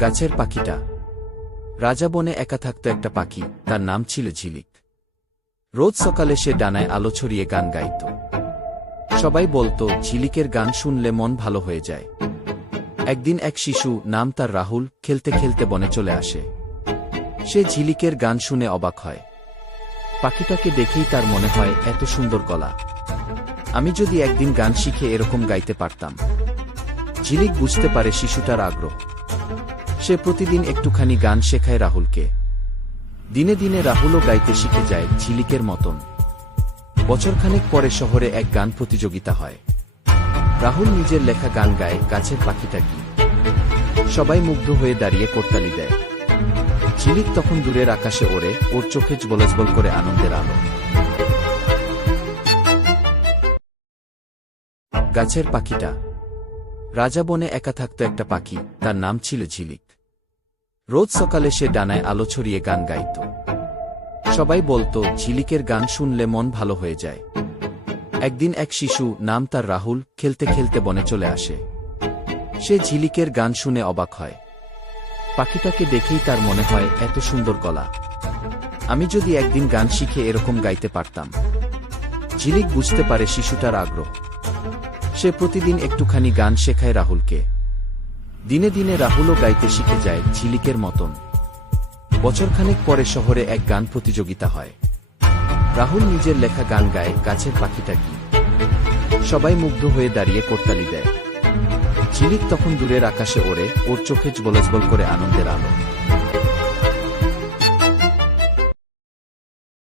গাছের পাখিটা। রাজা বনে একা থাকত একটা পাখি, তার নাম ছিল ঝিলিক। রোজ সকালে সে ডানায় আলো ছড়িয়ে গান গাইত। সবাই বলতো ঝিলিকের গান শুনলে মন ভালো হয়ে যায়। একদিন এক শিশু, নাম তার রাহুল, খেলতে খেলতে বনে চলে আসে। সে ঝিলিকের গান শুনে অবাক হয়। পাখিটাকে দেখেই তার মনে হয়, এত সুন্দর গলা, আমি যদি একদিন গান শিখে এরকম গাইতে পারতাম। ঝিলিক বুঝতে পারে শিশুটার আগ্রহ। সে প্রতিদিন একটুখানি গান শেখায় রাহুলকে। দিনে দিনে রাহুলও গাইতে শিখে যায় ঝিলিকের মতন। বছরখানেক পরে শহরে এক গান প্রতিযোগিতা হয়। রাহুল নিজের লেখা গান গায়, গাছের পাখিটা কি। সবাই মুগ্ধ হয়ে দাঁড়িয়ে করতালি দেয়। ঝিলিক তখন দূরের আকাশে ওড়ে, ওর চোখে জ্বলজ্বল করে আনন্দের আলো। গাছের পাখিটা। রাজা বনে একা থাকত একটা পাখি, তার নাম ছিল ঝিলিক। রোজ সকালে সে ডানায় আলো ছড়িয়ে গান গাইত। সবাই বলতো ঝিলিকের গান শুনলে মন ভালো হয়ে যায়। একদিন এক শিশু, নাম তার রাহুল, খেলতে খেলতে বনে চলে আসে। সে ঝিলিকের গান শুনে অবাক হয়। পাখিটাকে দেখেই তার মনে হয়, এত সুন্দর গলা, আমি যদি একদিন গান শিখে এরকম গাইতে পারতাম। ঝিলিক বুঝতে পারে শিশুটার আগ্রহ। সে প্রতিদিন একটুখানি গান শেখায় রাহুলকে। দিনে দিনে রাহুলও গাইতে শিখে যায় ঝিলিকের মতন। বছরখানেক পরে শহরে এক গান প্রতিযোগিতা হয়। রাহুল নিজের লেখা গান গায়, গাছের পাখিটা কি। সবাই মুগ্ধ হয়ে দাঁড়িয়ে করতালি দেয়। ঝিলিক তখন দূরের আকাশে ওড়ে, ওর চোখে জ্বলজ্বল করে আনন্দের আলো।